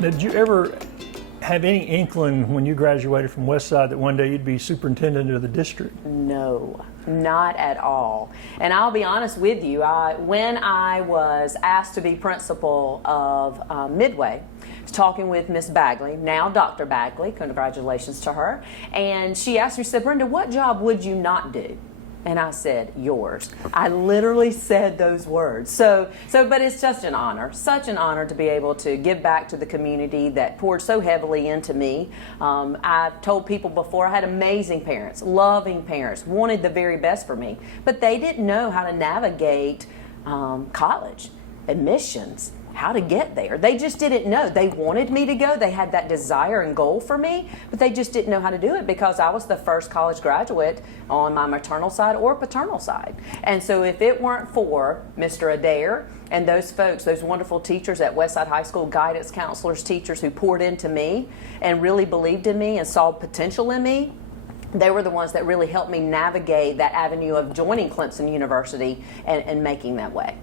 Did you ever have any inkling when you graduated from Westside that one day you'd be superintendent of the district? No, not at all. And I'll be honest with you, when I was asked to be principal of Midway, I was talking with Miss Bagley, now Dr. Bagley, congratulations to her, and she asked me, she said, Brenda, what job would you not do? And I said, yours. I literally said those words. But it's just an honor, such an honor to be able to give back to the community that poured so heavily into me. I've told people before, I had amazing parents, loving parents, wanted the very best for me, but they didn't know how to navigate college, admissions, how to get there. They just didn't know. They wanted me to go. They had that desire and goal for me, but they just didn't know how to do it because I was the first college graduate on my maternal side or paternal side. And so if it weren't for Mr. Adair and those folks, those wonderful teachers at Westside High School, guidance counselors, teachers who poured into me and really believed in me and saw potential in me, they were the ones that really helped me navigate that avenue of joining Clemson University and making that way.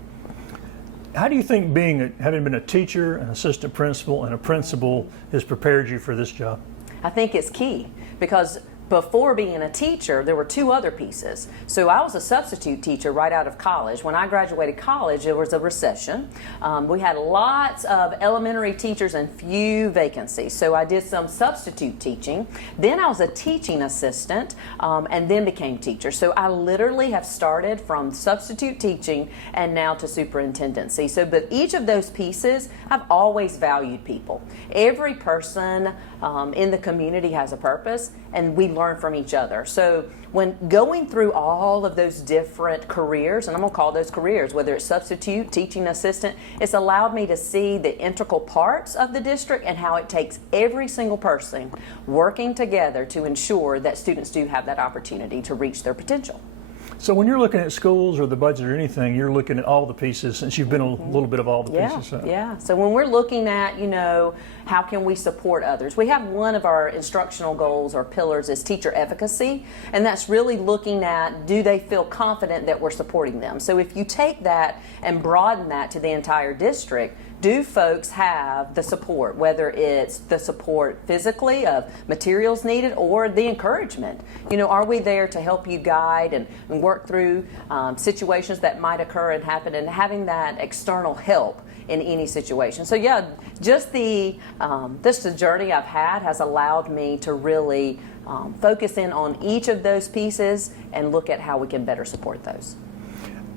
How do you think having been a teacher, an assistant principal, and a principal has prepared you for this job? I think it's key because before being a teacher, there were two other pieces. So I was a substitute teacher right out of college. When I graduated college, there was a recession. We had lots of elementary teachers and few vacancies. So I did some substitute teaching. Then I was a teaching assistant and then became teacher. So I literally have started from substitute teaching and now to superintendency. But each of those pieces, I've always valued people. Every person in the community has a purpose, and we learn from each other. So when going through all of those different careers, and I'm going to call those careers, whether it's substitute, teaching assistant, it's allowed me to see the integral parts of the district and how it takes every single person working together to ensure that students do have that opportunity to reach their potential. So when you're looking at schools or the budget or anything, you're looking at all the pieces since you've been a little bit of all the pieces. Yeah. So when we're looking at, how can we support others? We have one of our instructional goals or pillars is teacher efficacy, and that's really looking at, do they feel confident that we're supporting them? So if you take that and broaden that to the entire district, do folks have the support, whether it's the support physically of materials needed or the encouragement? Are we there to help you guide and work through situations that might occur and happen, and having that external help in any situation? So yeah, just the journey I've had has allowed me to really focus in on each of those pieces and look at how we can better support those.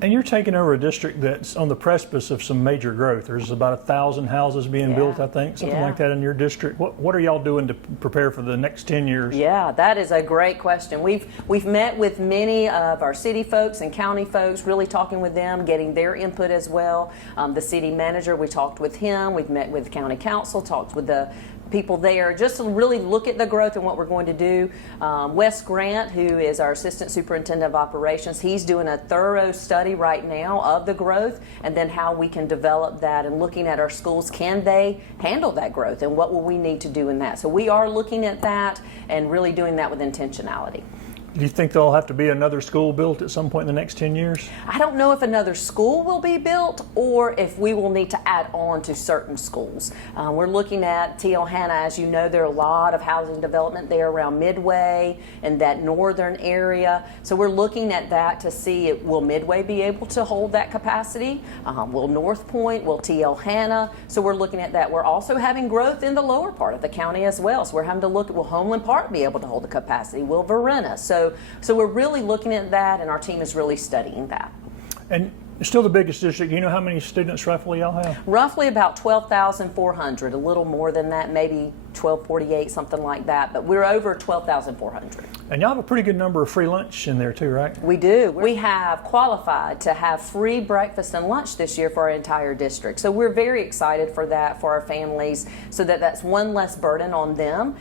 And you're taking over a district that's on the precipice of some major growth. There's about 1,000 houses being built, I think, something like that in your district. What are y'all doing to prepare for the next 10 years? Yeah, that is a great question. We've met with many of our city folks and county folks, really talking with them, getting their input as well. The city manager, we talked with him. We've met with county council, talked with the people there, just to really look at the growth and what we're going to do. Wes Grant, who is our Assistant Superintendent of Operations, he's doing a thorough study right now of the growth and then how we can develop that and looking at our schools. Can they handle that growth and what will we need to do in that? So we are looking at that and really doing that with intentionality. Do you think there'll have to be another school built at some point in the next 10 years? I don't know if another school will be built or if we will need to add on to certain schools. We're looking at T.L. Hanna. As you know, there are a lot of housing development there around Midway and that northern area. So we're looking at that to see, will Midway be able to hold that capacity? Will North Point? Will T.L. Hanna? So we're looking at that. We're also having growth in the lower part of the county as well. So we're having to look at, will Homeland Park be able to hold the capacity? Will Verena? So we're really looking at that, and our team is really studying that. And still the biggest district. Do you know how many students roughly y'all have? Roughly about 12,400, a little more than that, maybe 1248, something like that, but we're over 12,400. And y'all have a pretty good number of free lunch in there too, right? We do. We have qualified to have free breakfast and lunch this year for our entire district. So we're very excited for that for our families, so that's one less burden on them.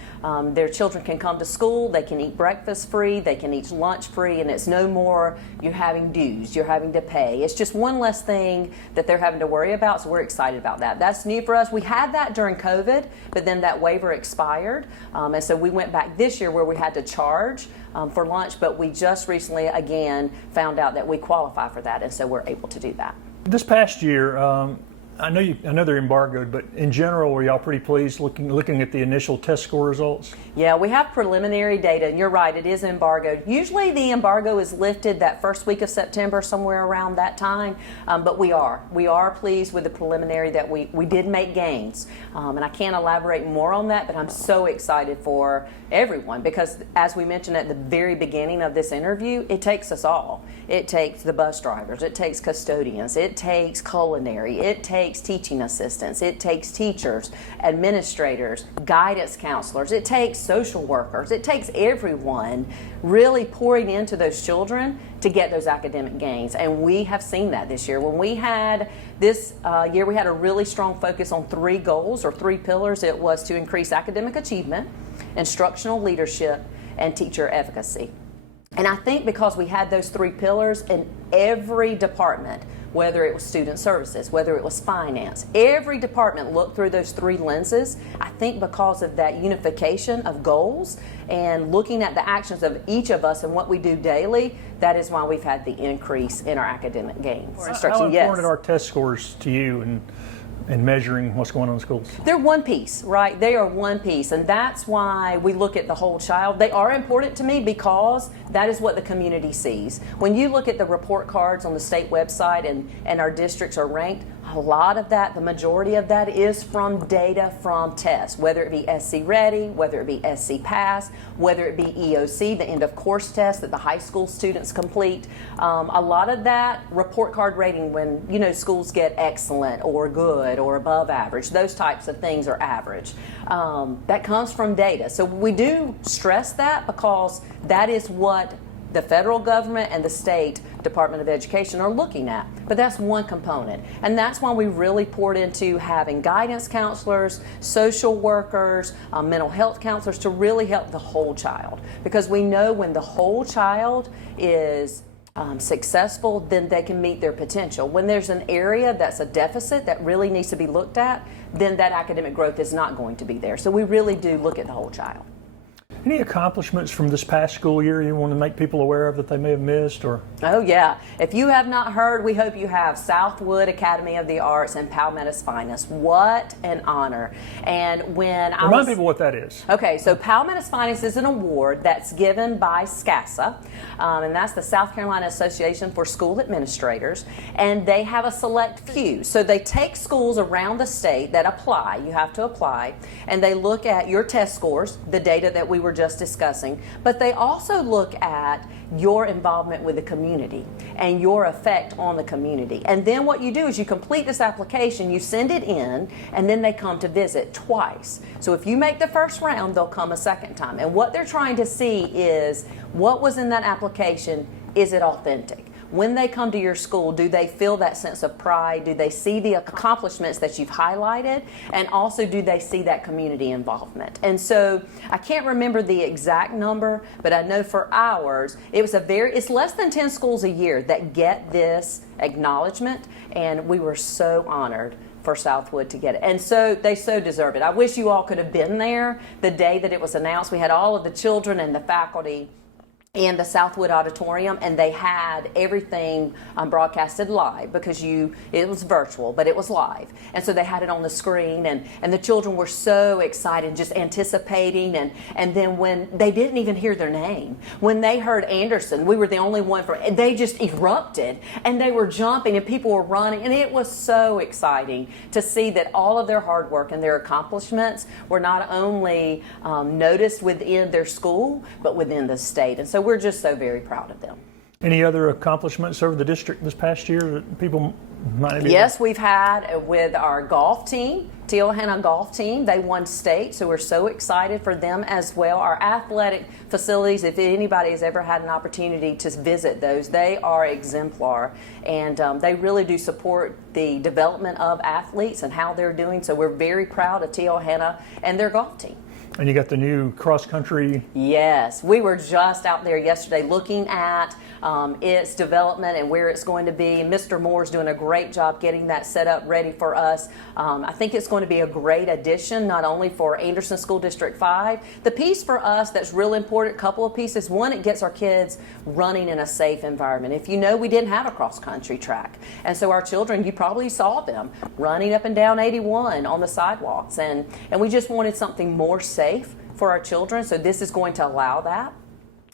Their children can come to school, they can eat breakfast free, they can eat lunch free, and it's no more you're having dues, you're having to pay. It's just one less thing that they're having to worry about, so we're excited about that. That's new for us. We had that during COVID, but then that waiver expired, and so we went back this year where we had to charge for lunch, but we just recently again found out that we qualify for that, and so we're able to do that. This past year, I know they're embargoed, but in general, were y'all pretty pleased looking at the initial test score results? Yeah, we have preliminary data, and you're right, it is embargoed. Usually the embargo is lifted that first week of September, somewhere around that time, but we are pleased with the preliminary that we did make gains. And I can't elaborate more on that, but I'm so excited for everyone because, as we mentioned at the very beginning of this interview, it takes us all. It takes the bus drivers, it takes custodians, it takes culinary, it takes teaching assistants, it takes teachers, administrators, guidance counselors, it takes social workers, it takes everyone really pouring into those children to get those academic gains. And we have seen that this year. When we had this year, we had a really strong focus on 3 goals or 3 pillars. It was to increase academic achievement, instructional leadership, and teacher efficacy. And I think because we had those 3 pillars in every department, whether it was student services, whether it was finance, every department looked through those 3 lenses. I think because of that unification of goals and looking at the actions of each of us and what we do daily, that is why we've had the increase in our academic gains. How important are test scores to you in measuring what's going on in schools? They're one piece, right? They are one piece, and that's why we look at the whole child. They are important to me because that is what the community sees. When you look at the report cards on the state website and our districts are ranked, a lot of that, the majority of that is from data from tests, whether it be SC Ready, whether it be SC Pass, whether it be EOC, the end of course test that the high school students complete. A lot of that report card rating when, schools get excellent or good or above average, those types of things are average. That comes from data. So we do stress that because that is what the federal government and the state Department of Education are looking at. But that's one component. And that's why we really poured into having guidance counselors, social workers, mental health counselors to really help the whole child. Because we know when the whole child is successful, then they can meet their potential. When there's an area that's a deficit that really needs to be looked at, then that academic growth is not going to be there. So we really do look at the whole child. Any accomplishments from this past school year you want to make people aware of that they may have missed? Oh yeah. If you have not heard, we hope you have. Southwood Academy of the Arts and Palmetto's Finest. What an honor. And when Remind people what that is. Okay, so Palmetto's Finest is an award that's given by SCASA, and that's the South Carolina Association for School Administrators, and they have a select few. So they take schools around the state that apply, you have to apply, and they look at your test scores, the data that we were just discussing, but they also look at your involvement with the community and your effect on the community. And then what you do is you complete this application, you send it in, and then they come to visit twice. So if you make the first round, they'll come a second time. And what they're trying to see is what was in that application, is it authentic? When they come to your school, do they feel that sense of pride? Do they see the accomplishments that you've highlighted? And also, do they see that community involvement? And so, I can't remember the exact number, but I know for ours, it's less than 10 schools a year that get this acknowledgement, and we were so honored for Southwood to get it. And so they so deserve it. I wish you all could have been there the day that it was announced. We had all of the children and the faculty in the Southwood Auditorium, and they had everything broadcasted live because it was virtual, but it was live. And so they had it on the screen, and the children were so excited, just anticipating, and then when they didn't even hear their name, when they heard Anderson, we were the only one they just erupted, and they were jumping, and people were running, and it was so exciting to see that all of their hard work and their accomplishments were not only noticed within their school, but within the state. And so we're just so very proud of them. Any other accomplishments over the district this past year that people might be? Yes, we've had with our golf team, Teal-Hanna golf team. They won state, so we're so excited for them as well. Our athletic facilities, if anybody has ever had an opportunity to visit those, they are exemplar, and they really do support the development of athletes and how they're doing. So we're very proud of Teal-Hanna and their golf team. And you got the new cross country. Yes, we were just out there yesterday looking at its development and where it's going to be. Mr. Moore's doing a great job getting that set up ready for us. I think it's going to be a great addition, not only for Anderson School District 5. The piece for us that's real important, couple of pieces. One, it gets our kids running in a safe environment. If you know, we didn't have a cross-country track. And so our children, you probably saw them running up and down 81 on the sidewalks. And we just wanted something more safe for our children. So this is going to allow that.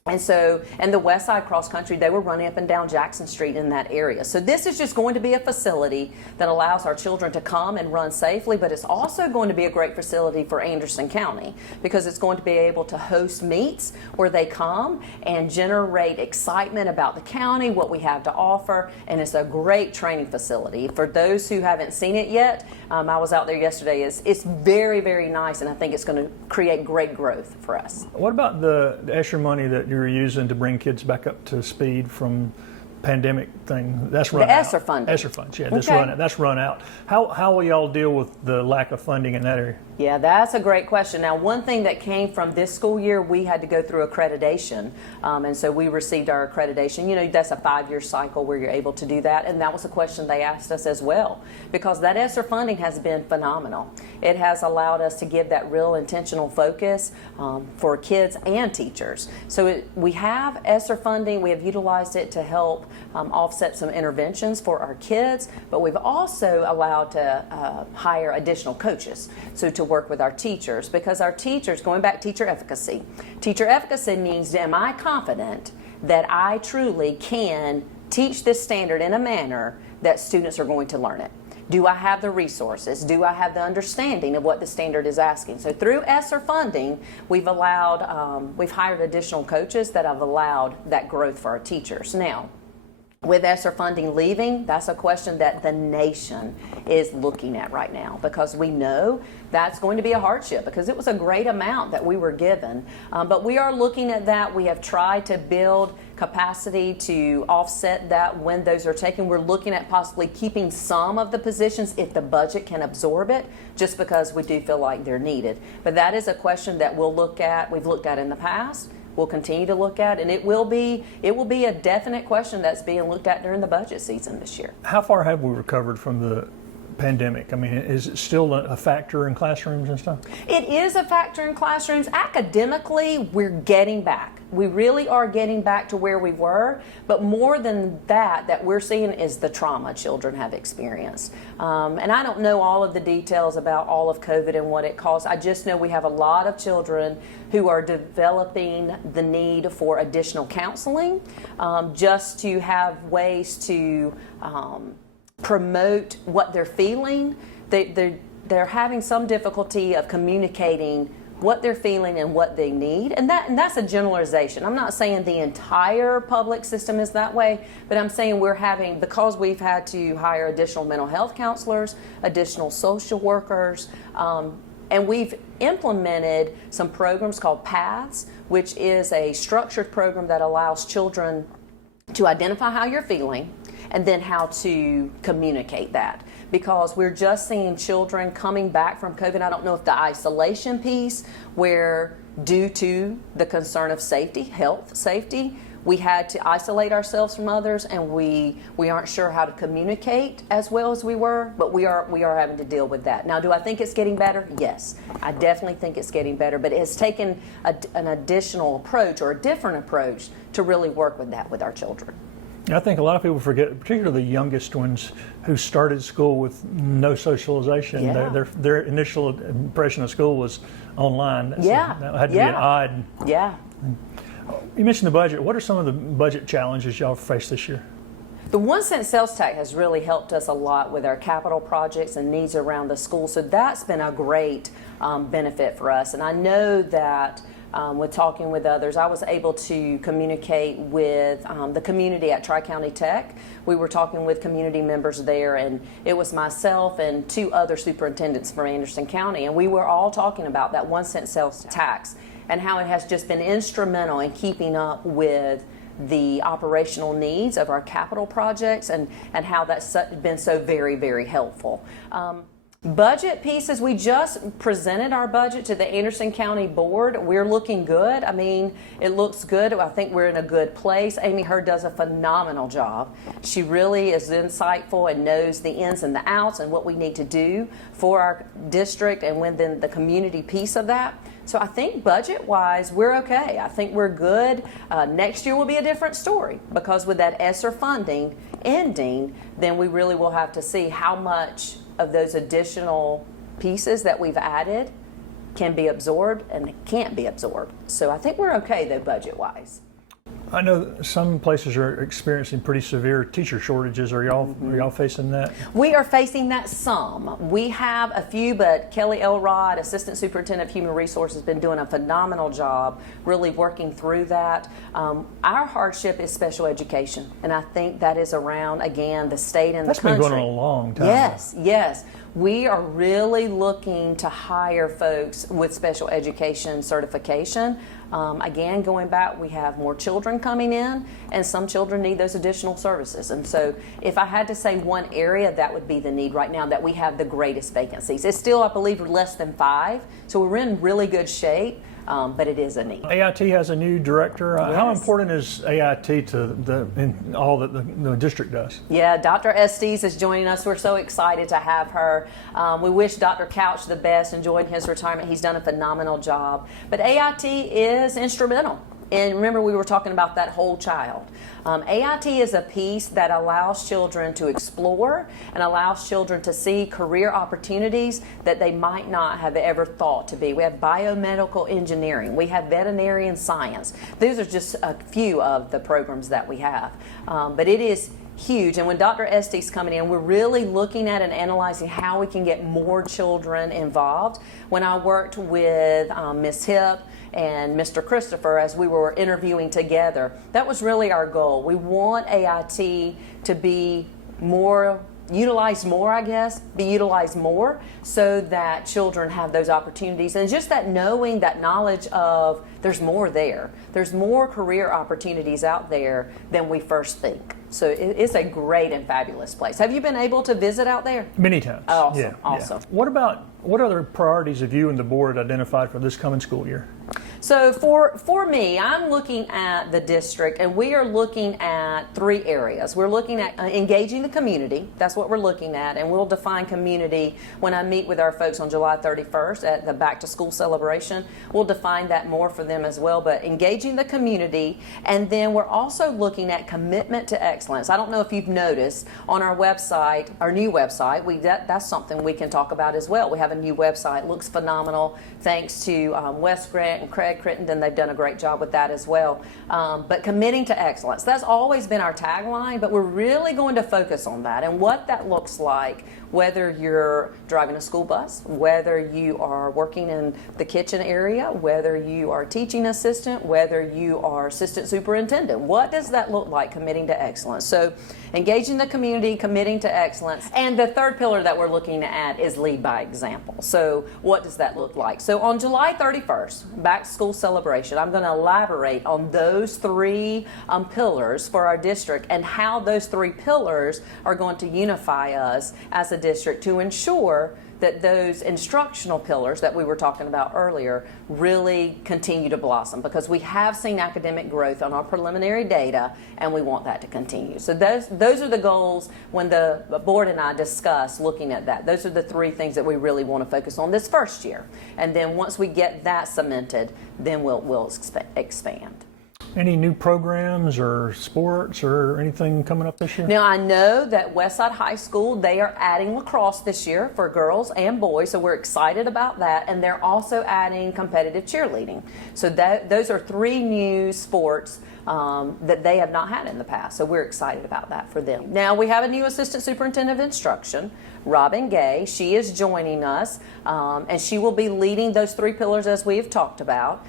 And the West Side Cross Country, they were running up and down Jackson Street in that area. So this is just going to be a facility that allows our children to come and run safely, but it's also going to be a great facility for Anderson County because it's going to be able to host meets where they come and generate excitement about the county, what we have to offer, and it's a great training facility. For those who haven't seen it yet, I was out there yesterday. It's very, very nice, and I think it's going to create great growth for us. What about the extra money that you're using to bring kids back up to speed from pandemic thing? That's run out. The ESSER funding. ESSER funds, yeah. Okay. That's run out. How will y'all deal with the lack of funding in that area? Yeah, that's a great question. Now, one thing that came from this school year, we had to go through accreditation. And so we received our accreditation. You know, that's a 5-year cycle where you're able to do that. And that was a question they asked us as well, because that ESSER funding has been phenomenal. It has allowed us to give that real intentional focus for kids and teachers. So we have ESSER funding. We have utilized it to help offset some interventions for our kids, but we've also allowed to hire additional coaches. So to work with our teachers, because our teachers, going back to teacher efficacy means, am I confident that I truly can teach this standard in a manner that students are going to learn it? Do I have the resources? Do I have the understanding of what the standard is asking? So through ESSER funding, we've hired additional coaches that have allowed that growth for our teachers. Now, with ESSER funding leaving, that's a question that the nation is looking at right now, because we know that's going to be a hardship because it was a great amount that we were given. But we are looking at that. We have tried to build capacity to offset that when those are taken. We're looking at possibly keeping some of the positions if the budget can absorb it, just because we do feel like they're needed. But that is a question that we'll look at. We've looked at in the past. We'll continue to look at, and it will be a definite question that's being looked at during the budget season this year. How far have we recovered from the pandemic? I mean, is it still a factor in classrooms and stuff? It is a factor in classrooms. Academically, we're getting back. We really are getting back to where we were, but more than that we're seeing is the trauma children have experienced. And I don't know all of the details about all of COVID and what it caused. I just know we have a lot of children who are developing the need for additional counseling, just to have ways to promote what they're feeling. They're having some difficulty of communicating what they're feeling and what they need, and that's a generalization. I'm not saying the entire public system is that way, but I'm saying because we've had to hire additional mental health counselors, additional social workers, and we've implemented some programs called Paths, which is a structured program that allows children to identify how you're feeling and then how to communicate that. Because we're just seeing children coming back from COVID. I don't know if the isolation piece, where due to the concern of safety, health safety, we had to isolate ourselves from others, and we aren't sure how to communicate as well as we were, but we are having to deal with that. Now, do I think it's getting better? Yes, I definitely think it's getting better, but it has taken an additional approach or a different approach to really work with that with our children. I think a lot of people forget, particularly the youngest ones who started school with no socialization. Yeah. Their initial impression of school was online. That had to be an odd. Yeah. You mentioned the budget. What are some of the budget challenges y'all face this year? The 1 cent sales tax has really helped us a lot with our capital projects and needs around the school. So that's been a great benefit for us. And I know that with talking with others, I was able to communicate with the community at Tri-County Tech. We were talking with community members there, and it was myself and 2 other superintendents from Anderson County, and we were all talking about that 1 cent sales tax and how it has just been instrumental in keeping up with the operational needs of our capital projects, and how that's been so very, very helpful. Budget pieces, we just presented our budget to the Anderson County Board. We're looking good. I mean, it looks good. I think we're in a good place. Amy Hurd does a phenomenal job. She really is insightful and knows the ins and the outs and what we need to do for our district and within the community piece of that. So I think budget-wise, we're okay. I think we're good. Next year will be a different story because with that ESSER funding ending, then we really will have to see how much of those additional pieces that we've added can be absorbed and can't be absorbed. So I think we're okay though budget-wise. I know some places are experiencing pretty severe teacher shortages. Are y'all facing that? We are facing that some. We have a few, but Kelly Elrod, Assistant Superintendent of Human Resources, has been doing a phenomenal job really working through that. Our hardship is special education, and I think that is around, again, the state and the country. That's been going on a long time. Yes. We are really looking to hire folks with special education certification. Again, going back, we have more children coming in, and some children need those additional services. And so if I had to say one area, that would be the need right now that we have the greatest vacancies. It's still, I believe, less than 5, so we're in really good shape. But it is a need. AIT has a new director. Yes. How important is AIT to in all that the district does? Yeah, Dr. Estes is joining us. We're so excited to have her. We wish Dr. Couch the best, enjoying his retirement. He's done a phenomenal job. But AIT is instrumental. And remember, we were talking about that whole child. AIT is a piece that allows children to explore and allows children to see career opportunities that they might not have ever thought to be. We have biomedical engineering. We have veterinarian science. These are just a few of the programs that we have. But it is huge. And when Dr. Estes coming in, we're really looking at and analyzing how we can get more children involved. When I worked with Ms. Hip and Mr. Christopher as we were interviewing together, that was really our goal. We want AIT to be more utilized more so that children have those opportunities, and just that knowing, that knowledge of there's more there. There's more career opportunities out there than we first think. So it's a great and fabulous place. Have you been able to visit out there? Many times. Awesome. Yeah, Awesome. Yeah. What other priorities have you and the board identified for this coming school year? So for me, I'm looking at the district, and we are looking at 3 areas. We're looking at engaging the community. That's what we're looking at, and we'll define community when I meet with our folks on July 31st at the back to school celebration. We'll define that more for them as well, but engaging the community, and then we're also looking at commitment to excellence. I don't know if you've noticed on our website, our new website, that's something we can talk about as well. We have a new website. It looks phenomenal thanks to Wes Grant and Craig Crittenden. They've done a great job with that as well. But committing to excellence, that's always been our tagline, but we're really going to focus on that and what that looks like, whether you're driving a school bus, whether you are working in the kitchen area, whether you are teaching assistant, whether you are assistant superintendent. What does that look like, committing to excellence? So engaging the community, committing to excellence. And the third pillar that we're looking at is lead by example. So what does that look like? So on July 31st, back to school celebration, I'm going to elaborate on those 3 pillars for our district and how those 3 pillars are going to unify us as a district to ensure that those instructional pillars that we were talking about earlier really continue to blossom, because we have seen academic growth on our preliminary data and we want that to continue. So those are the goals when the board and I discuss looking at that. Those are the 3 things that we really want to focus on this first year. And then once we get that cemented, then we'll expand. Any new programs or sports or anything coming up this year? Now, I know that Westside High School, they are adding lacrosse this year for girls and boys, so we're excited about that. And they're also adding competitive cheerleading. So those are 3 new sports that they have not had in the past. So we're excited about that for them. Now, we have a new Assistant Superintendent of Instruction, Robin Gay. She is joining us, and she will be leading those 3 pillars as we have talked about.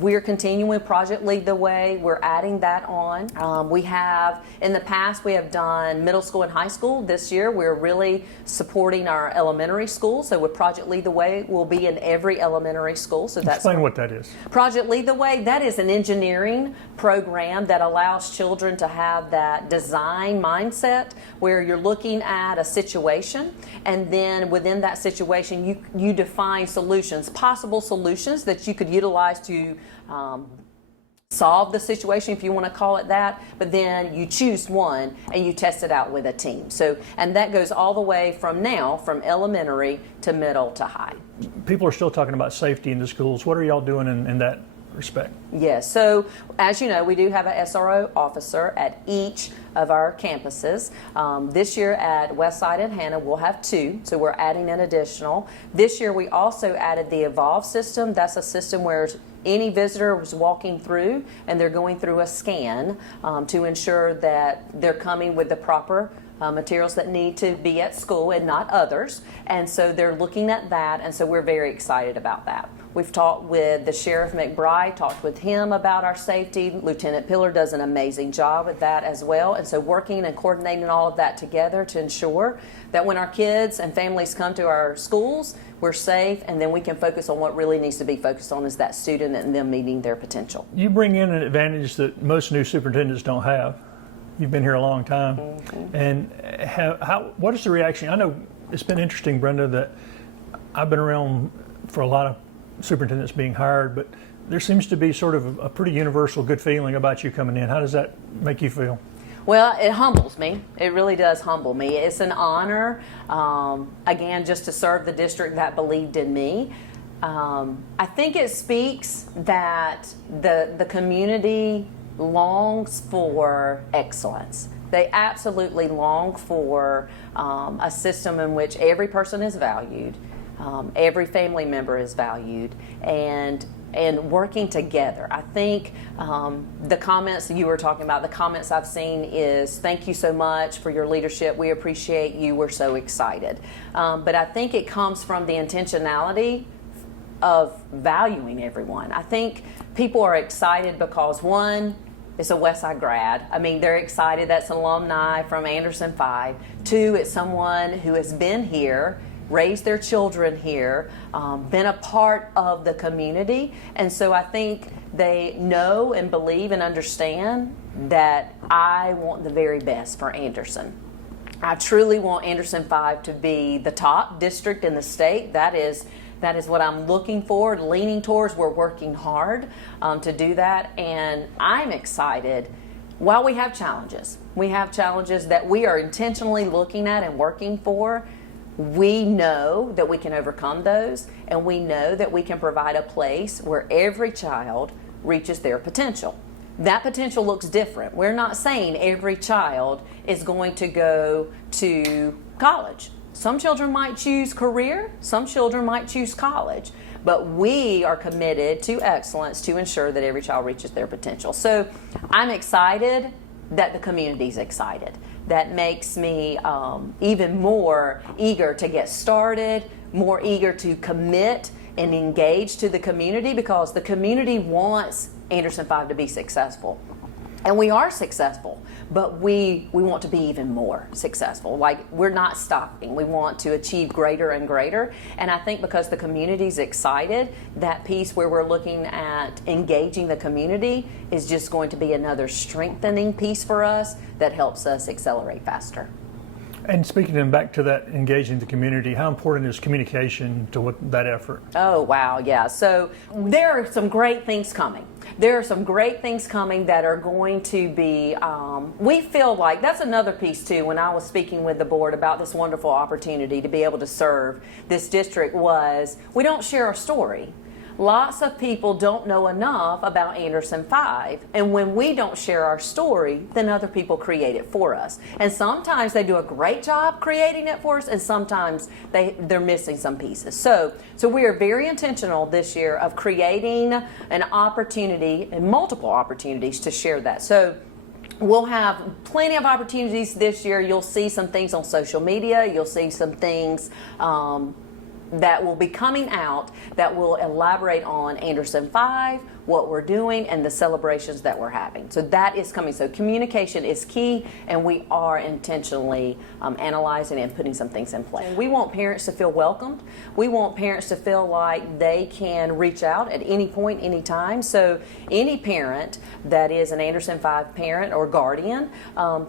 We're continuing Project Lead the Way. We're adding that on. We have, in the past, we have done middle school and high school. This year, we're really supporting our elementary school. So with Project Lead the Way, we'll be in every elementary school. So that's Explain what that is. Project Lead the Way. That is an engineering program program that allows children to have that design mindset where you're looking at a situation, and then within that situation you define solutions, possible solutions that you could utilize to solve the situation, if you want to call it that, but then you choose one and you test it out with a team. So, and that goes all the way from elementary to middle to high. People are still talking about safety in the schools. What are y'all doing in that respect? Yes, so as you know, we do have a SRO officer at each of our campuses. This year at Westside and Hannah, we'll have 2, so we're adding an additional. This year we also added the Evolve system. That's a system where any visitor was walking through and they're going through a scan to ensure that they're coming with the proper materials that need to be at school and not others. And so they're looking at that, and so we're very excited about that. We've talked with the Sheriff McBride, talked with him about our safety. Lieutenant Pillar does an amazing job with that as well. And so working and coordinating all of that together to ensure that when our kids and families come to our schools, we're safe, and then we can focus on what really needs to be focused on is that student and them meeting their potential. You bring in an advantage that most new superintendents don't have. You've been here a long time. Mm-hmm. And what is the reaction? I know it's been interesting, Brenda, that I've been around for a lot of superintendents being hired, but there seems to be sort of a pretty universal good feeling about you coming in. How does that make you feel? Well, it humbles me. It really does humble me. It's an honor, again, just to serve the district that believed in me. I think it speaks that the community longs for excellence. They absolutely long for a system in which every person is valued, every family member is valued, and working together. I think the comments you were talking about, the comments I've seen is, thank you so much for your leadership. We appreciate you. We're so excited. But I think it comes from the intentionality of valuing everyone. I think people are excited because, one, it's a Westside grad. I mean, they're excited. That's an alumni from Anderson 5. 2, it's someone who has been here, raised their children here, been a part of the community. And so I think they know and believe and understand that I want the very best for Anderson. I truly want Anderson 5 to be the top district in the state. That is what I'm looking for, leaning towards. We're working hard to do that, and I'm excited. While we have challenges that we are intentionally looking at and working for, we know that we can overcome those, and we know that we can provide a place where every child reaches their potential. That potential looks different. We're not saying every child is going to go to college. Some children might choose career, some children might choose college, but we are committed to excellence to ensure that every child reaches their potential. So I'm excited that the community's excited. That makes me even more eager to get started, more eager to commit and engage to the community, because the community wants Anderson 5 to be successful. And we are successful, but we want to be even more successful. Like, we're not stopping. We want to achieve greater and greater. And I think because the community's excited, that piece where we're looking at engaging the community is just going to be another strengthening piece for us that helps us accelerate faster. And speaking then back to that engaging the community, how important is communication to that effort? Oh, wow, yeah. So there are some great things coming. There are some great things coming that are going to be, we feel like, that's another piece too, when I was speaking with the board about this wonderful opportunity to be able to serve this district, was we don't share our story. Lots of people don't know enough about Anderson 5, and when we don't share our story, then other people create it for us. And sometimes they do a great job creating it for us, and sometimes they're missing some pieces. So we are very intentional this year of creating an opportunity and multiple opportunities to share that. So we'll have plenty of opportunities this year. You'll see some things on social media. You'll see some things that will be coming out that will elaborate on Anderson 5, what we're doing, and the celebrations that we're having. So that is coming. So communication is key, and we are intentionally analyzing and putting some things in place. We want parents to feel welcomed. We want parents to feel like they can reach out at any point, any time. So any parent that is an Anderson 5 parent or guardian,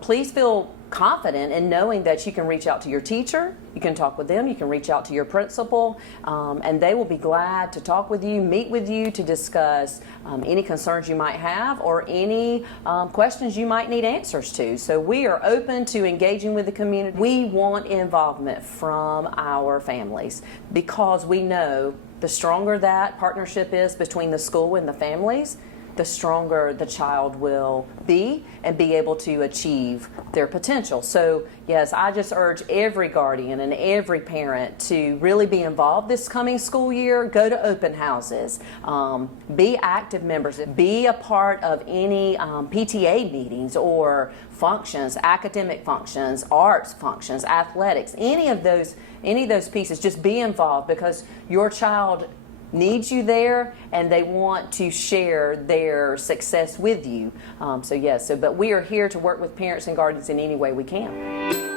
please feel confident in knowing that you can reach out to your teacher, you can talk with them, you can reach out to your principal, and they will be glad to talk with you, meet with you to discuss any concerns you might have or any questions you might need answers to. So we are open to engaging with the community. We want involvement from our families because we know the stronger that partnership is between the school and the families, the stronger the child will be and be able to achieve their potential. So yes, I just urge every guardian and every parent to really be involved this coming school year. Go to open houses, be active members, be a part of any PTA meetings or functions, academic functions, arts functions, athletics, any of those pieces. Just be involved because your child needs you there and they want to share their success with you. But we are here to work with parents and guardians in any way we can.